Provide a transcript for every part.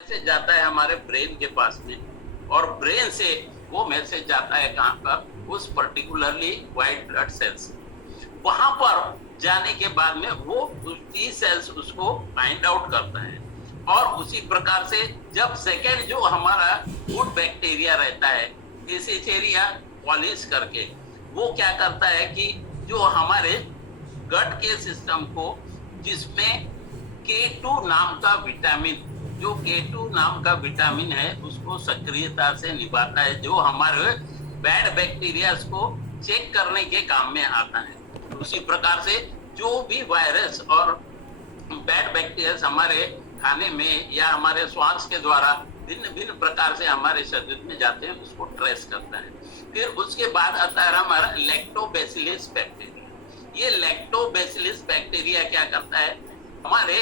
Message जाता है हमारे ब्रेन के पास में, और ब्रेन से वो मैसेज जाता है कहाँ पर, उस पर्टिकुलरली व्हाइट ब्लड सेल्स। वहां पर जाने के बाद में वो टी सेल्स उसको फाइंड आउट करता है, और उसी प्रकार से जब सेकेंड जो हमारा गुड बैक्टीरिया रहता है एसिचेरिया कॉलिस करके, वो क्या करता है कि जो हमारे गट के सिस्टम को, जिसमें K2 नाम का विटामिन, जो K2 नाम का विटामिन है उसको सक्रियता से निभाता है, जो हमारे बैड बैक्टीरिया को चेक करने के काम में आता है। उसी प्रकार से जो भी वायरस और बैड बैक्टीरिया हमारे खाने में या हमारे श्वास के द्वारा भिन्न भिन्न प्रकार से हमारे शरीर में जाते हैं, उसको ट्रेस करता है। फिर उसके बाद आता है हमारा लैक्टोबैसिलस बैक्टीरिया। ये लैक्टोबैसिलस बैक्टीरिया क्या करता है, हमारे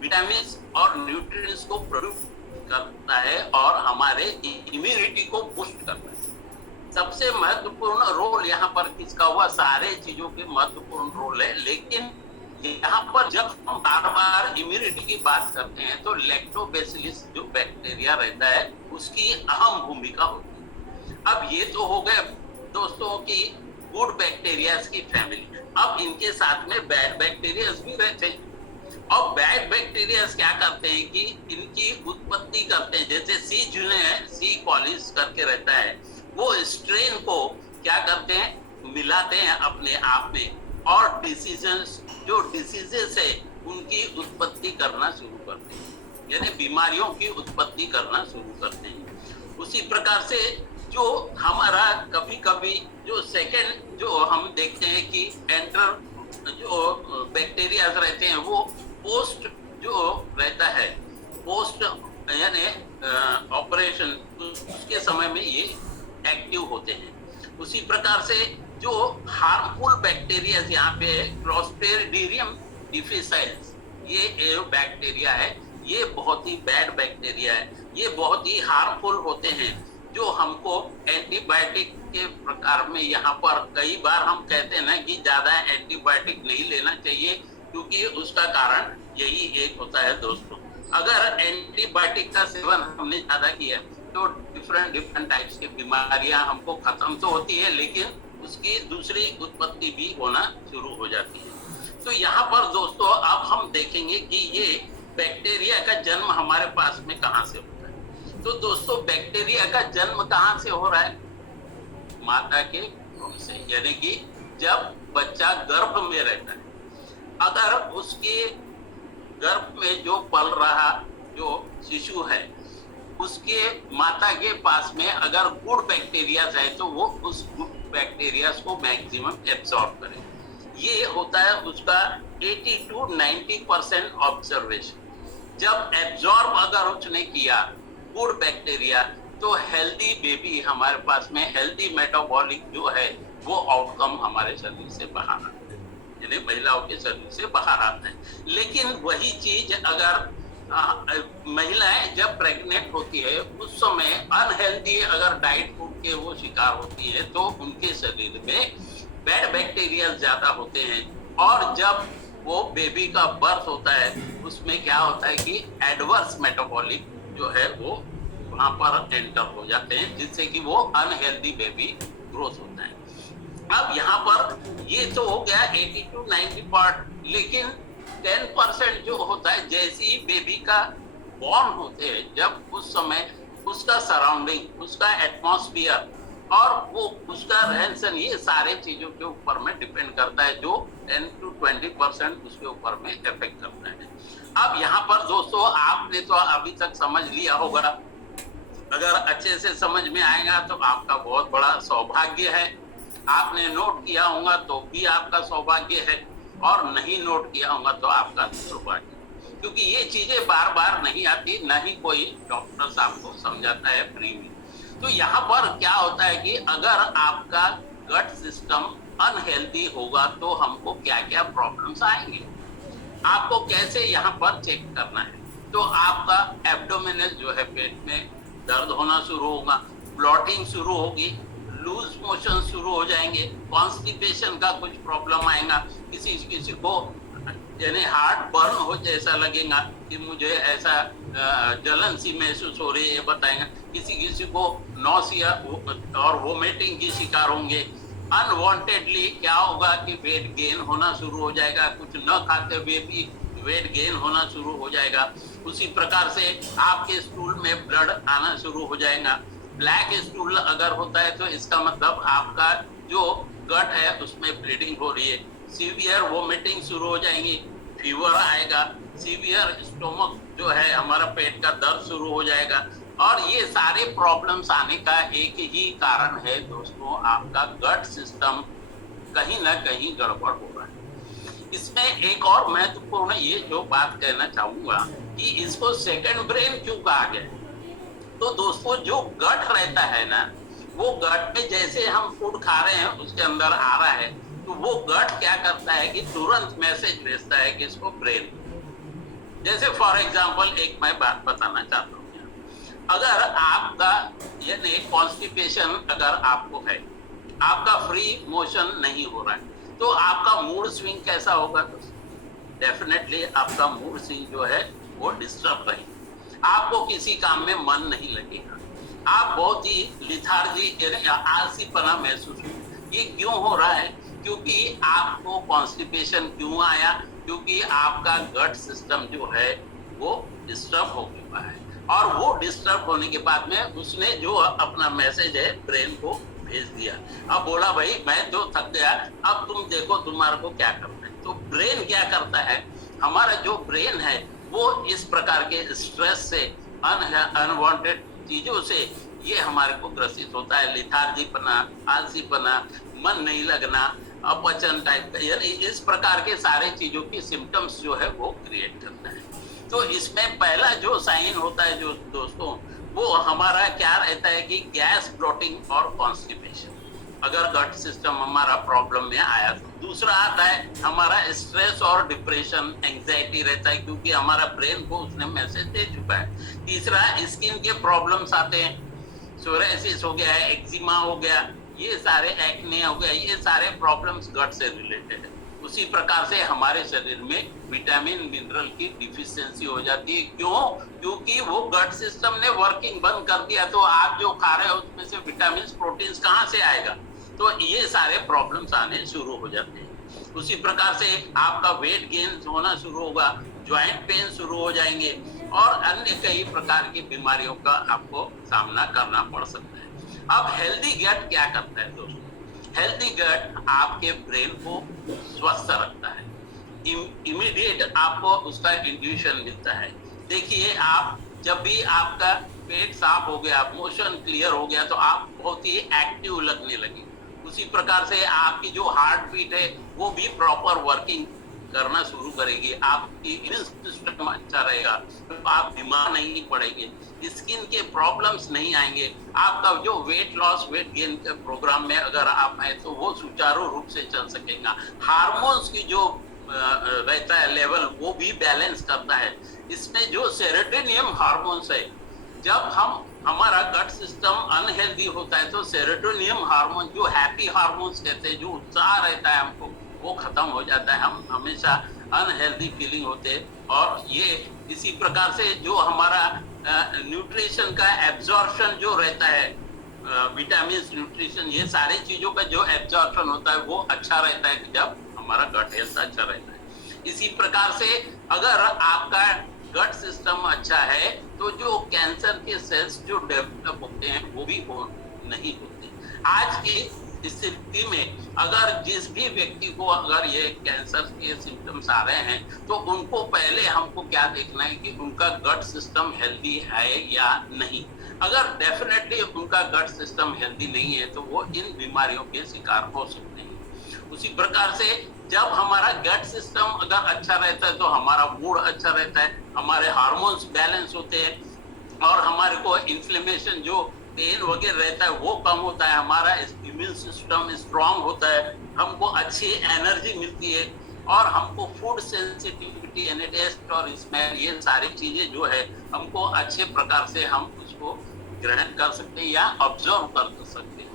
विटामिन और न्यूट्रिएंट्स को प्रोड्यूस करता है और हमारे इम्यूनिटी को बूस्ट करता है। सबसे महत्वपूर्ण रोल यहाँ पर किसका हुआ, सारे चीजों के महत्वपूर्ण रोल है, लेकिन यहाँ पर जब हम बार बार इम्यूनिटी की बात करते हैं तो लैक्टोबैसिलस जो बैक्टीरिया रहता है उसकी अहम भूमिका होती है। अब ये तो हो गए दोस्तों की गुड बैक्टीरियाज की फैमिली। अब इनके साथ में बैड बैक्टीरियाज भी रहते हैं, और बैड बैक्टीरियाज क्या करते हैं कि इनकी उत्पत्ति करते हैं। जैसे सी जुने सी कॉलिस करके रहता है, वो स्ट्रेन को क्या करते हैं, मिलाते हैं अपने आप में, और डिसीजेस जो डिसीजेस है उनकी उत्पत्ति करना शुरू करते हैं, यानी बीमारियों की उत्पत्ति करना शुरू करते हैं। उसी प्रकार से जो हमारा कभी कभी जो सेकेंड जो हम देखते हैं कि एंटर जो बैक्टीरिया रहते हैं वो पोस्ट जो रहता है, पोस्ट यानी ऑपरेशन उसके समय में ये एक्टिव होते हैं। उसी प्रकार से जो हार्मफुल बैक्टीरिया यहाँ पे है, क्लोस्ट्रीडियम डिफिसाइल्स, ये बैक्टीरिया है, ये बहुत ही बैड बैक्टीरिया है, ये बहुत ही हार्मफुल होते हैं, जो हमको एंटीबायोटिक के प्रकार में यहाँ पर कई बार हम कहते हैं ना कि ज्यादा एंटीबायोटिक नहीं लेना चाहिए, क्योंकि उसका कारण यही एक होता है दोस्तों। अगर एंटीबायोटिक का सेवन हमने ज्यादा किया तो डिफरेंट टाइप्स की बीमारियां हमको खत्म तो होती है, लेकिन उसकी दूसरी उत्पत्ति भी होना शुरू हो जाती है। तो यहाँ पर दोस्तों अब हम देखेंगे कि ये बैक्टीरिया का जन्म हमारे पास में कहाँ से होता है। तो दोस्तों बैक्टीरिया का जन्म कहाँ से हो रहा है, माता के गर्भ से, यानी कि जब बच्चा गर्भ में रहता है, अगर उसके गर्भ में जो पल रहा जो शिशु है उसके माता के पास में अगर गुड बैक्टीरिया है तो वो उस गुड बैक्टीरिया को मैक्सिमम एब्सॉर्ब करे। ये होता है उसका 80 to 90% ऑब्जर्वेशन। जब एब्सॉर्ब अगर उसने किया गुड बैक्टीरिया तो हेल्दी बेबी हमारे पास में, हेल्दी मेटाबॉलिक जो है वो आउटकम हमारे शरीर से बाहर आता है, यानी महिलाओं के शरीर से बाहर आता है। लेकिन वही चीज अगर महिलाएं जब प्रेग्नेंट होती है उस समय अनहेल्दी अगर डाइट फूड के वो शिकार होती है तो उनके शरीर में बैड बैक्टीरिया ज्यादा होते हैं, और जब वो बेबी का बर्थ होता है उसमें क्या होता है कि एडवर्स मेटाबॉलिक जो है वो वहां पर एंटर हो जाते हैं, जिससे कि वो अनहेल्दी बेबी ग्रोथ होता है। अब यहाँ पर ये तो हो गया 80 to 90%, लेकिन 10% जो होता है जैसे ही बेबी का बॉर्न होते हैं, जब उस समय उसका सराउंडिंग, उसका एटमॉस्फेयर और वो उसका रहन सहन, ये सारे चीजों के ऊपर में डिपेंड करता है, जो 10 to 20% उसके ऊपर में इफेक्ट करता है। अब यहाँ पर दोस्तों आपने तो अभी तक समझ लिया होगा, अगर अच्छे से समझ में आएगा तो आपका बहुत बड़ा सौभाग्य है, आपने नोट किया होगा तो भी आपका सौभाग्य है, और नहीं नोट किया होगा तो आपका दुर्भाग्य, क्योंकि ये चीजें बार बार नहीं आती, न ही कोई डॉक्टर्स आपको समझाता है फ्री में। तो यहाँ पर क्या होता है कि अगर आपका गट सिस्टम अनहेल्दी होगा तो हमको क्या क्या प्रॉब्लम्स आएंगे, आपको कैसे यहाँ पर चेक करना है। तो आपका एब्डोमिनल जो है पेट में दर्द होना शुरू होगा, ब्लॉटिंग शुरू होगी, लूज मोशन शुरू हो जाएंगे, कॉन्स्टिपेशन का कुछ प्रॉब्लम आएगा, किसी किसी को यानी हार्ट बर्न हो जैसा लगेगा कि मुझे ऐसा जलन सी महसूस हो रही है, ये बताएंगे। किसी किसी को नौसिया और वोमिटिंग की शिकार होंगे। अनवांटेडली क्या होगा कि वेट गेन होना शुरू हो जाएगा, कुछ न खाते हुए भी वेट गेन होना शुरू हो जाएगा। उसी प्रकार से आपके स्टूल में ब्लड आना शुरू हो जाएगा। ब्लैक स्टूल अगर होता है तो इसका मतलब आपका जो गट है उसमें ब्लीडिंग हो रही है। सीवियर वोमिटिंग शुरू हो जाएंगी, फीवर आएगा, सीवियर स्टोमक जो है हमारा पेट का दर्द शुरू हो जाएगा। और ये सारे प्रॉब्लम्स आने का एक ही कारण है दोस्तों, आपका गट सिस्टम कहीं ना कहीं गड़बड़ हो रहा है। इसमें एक और महत्वपूर्ण ये जो बात कहना चाहूंगा कि इसको सेकंड ब्रेन क्यों कहा गया है। तो दोस्तों जो गट रहता है ना, वो गट में जैसे हम फूड खा रहे हैं उसके अंदर आ रहा है, तो वो गट क्या करता है कि तुरंत मैसेज भेजता है कि इसको ब्रेन। जैसे फॉर एग्जांपल एक मैं बात बताना चाहता हूँ, अगर आपका यानी कॉन्स्टिपेशन अगर आपको है, आपका फ्री मोशन नहीं हो रहा है, तो आपका मूड स्विंग कैसा होगा। डेफिनेटली आपका मूड स्विंग जो है वो डिस्टर्ब रहेगा, आपको किसी काम में मन नहीं लगेगा, आप बहुत ही लिथार्जी आलसीपना महसूस होगा। ये क्यों हो रहा है, क्योंकि आपको कॉन्स्टिपेशन क्यों आया, क्योंकि आपका गट सिस्टम जो है वो डिस्टर्ब हो गया है। और वो डिस्टर्ब होने के बाद में उसने जो अपना मैसेज है ब्रेन को भेज दिया। अब बोला भाई मैं तो थक गया, अब तुम देखो तुम्हारे को क्या करना है। तो ब्रेन क्या करता है, हमारा जो ब्रेन है वो इस प्रकार के स्ट्रेस से, अनवांटेड चीजों से ये हमारे को ग्रसित होता है। लिथार्जीपना, आलसीपना, मन नहीं लगना, अपचन टाइप का, यानी इस प्रकार के सारे चीजों की सिम्टम्स जो है वो क्रिएट करता है। तो इसमें पहला जो साइन होता है जो दोस्तों, वो हमारा क्या रहता है कि गैस ब्लोटिंग और कॉन्स्टिपेशन, अगर गट सिस्टम हमारा प्रॉब्लम में आया तो। दूसरा आता है हमारा स्ट्रेस और डिप्रेशन, एंजाइटी रहता है, क्योंकि हमारा ब्रेन को उसने मैसेज दे चुका है। तीसरा स्किन के प्रॉब्लम्स आते हैं, सोरायसिस हो गया है, एक्जिमा हो गया, ये सारे एक्ने हो गया, ये सारे प्रॉब्लम्स गट से रिलेटेड है। उसी प्रकार से हमारे शरीर में विटामिन मिनरल की डिफिशियंसी हो जाती है। क्यों, क्योंकि वो गट सिस्टम ने वर्किंग बंद कर दिया, तो आप जो खा रहे हो उसमें से विटामिन प्रोटीन्स कहाँ से आएगा। तो ये सारे प्रॉब्लम्स आने शुरू हो जाते हैं। उसी प्रकार से आपका वेट गेन होना शुरू होगा, ज्वाइंट पेन शुरू हो जाएंगे, और अन्य कई प्रकार की बीमारियों का आपको सामना करना पड़ सकता है। अब हेल्दी गट क्या करता है दोस्तों, हेल्दी गट आपके ब्रेन को स्वस्थ रखता है, इमीडिएट आपको उसका इंट्यूशन मिलता है। देखिए आप जब भी आपका पेट साफ हो गया, मोशन क्लियर हो गया, तो आप बहुत ही एक्टिव लगने लगे। उसी प्रकार से आपकी जो हार्ट बीट है वो भी प्रॉपर वर्किंग करना शुरू करेगी, आपकी इम्यून सिस्टम अच्छा रहेगा, तो आप बीमार नहीं पड़ेंगे, स्किन के प्रॉब्लम्स नहीं आएंगे। आपका जो वेट लॉस वेट गेन के प्रोग्राम में अगर आप आए तो वो सुचारू रूप से चल सकेगा। हार्मोन्स की जो रहता है लेवल वो भी बैलेंस करता है। इसमें जो सेरोटोनियम हार्मोन्स है, जब हम हमारा गट सिस्टम अनहेल्दी होता है तो सेरोटोनियम हार्मोन, जो हैप्पी हार्मोन्स कहते हैं, जो उत्साह रहता है हमको, वो खत्म हो जाता है, हम हमेशा अनहेल्दी फीलिंग होते हैं। और ये इसी प्रकार से जो हमारा न्यूट्रिशन का एब्जॉर्प्शन जो रहता है, विटामिन न्यूट्रिशन, ये सारी चीजों का जो एब्जॉर्प्शन होता है वो अच्छा रहता है जब हमारा गट हेल्थ अच्छा रहता है। इसी प्रकार से अगर आपका गट सिस्टम अच्छा है तो जो कैंसर के सेल्स जो डेवलप होते हैं वो भी नहीं होते। आज की स्थिति में अगर जिस भी व्यक्ति को अगर ये कैंसर के सिम्टम्स आ रहे हैं तो उनको पहले हमको क्या देखना है कि उनका गट सिस्टम हेल्दी है या नहीं। अगर डेफिनेटली उनका गट सिस्टम हेल्दी नहीं है तो वो इन बीमारियों के शिकार हो सकते हैं। उसी प्रकार से जब हमारा गट सिस्टम अगर अच्छा रहता है तो हमारा मूड अच्छा रहता है, हमारे हार्मोन्स बैलेंस होते हैं और हमारे को इन्फ्लेमेशन जो पेन वगैरह रहता है वो कम होता है, हमारा इम्यून सिस्टम स्ट्रांग होता है, हमको अच्छी एनर्जी मिलती है और हमको फूड सेंसिटिविटी यानी टेस्ट और स्मेल ये सारी चीजें जो है हमको अच्छे प्रकार से हम उसको ग्रहण कर सकते हैं या ऑब्जर्व कर सकते हैं।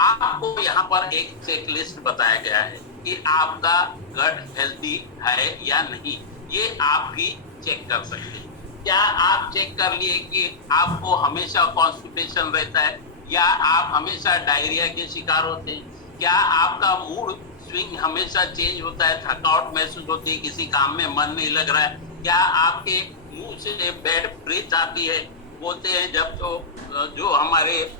आपको यहाँ पर एक चेकलिस्ट बताया गया है कि आपका गट हेल्दी है या नहीं, ये आप भी चेक कर सकते हैं। क्या आप चेक कर लिए कि आपको हमेशा कॉन्स्टिपेशन रहता है या आप हमेशा डायरिया के शिकार होते हैं? क्या आपका मूड स्विंग हमेशा चेंज होता है, थकावट महसूस होती है, किसी काम में मन नहीं लग रहा है? क्या आपके मुंह से बैड ब्रेथ आती है? बोलते हैं जब तो जो हमारे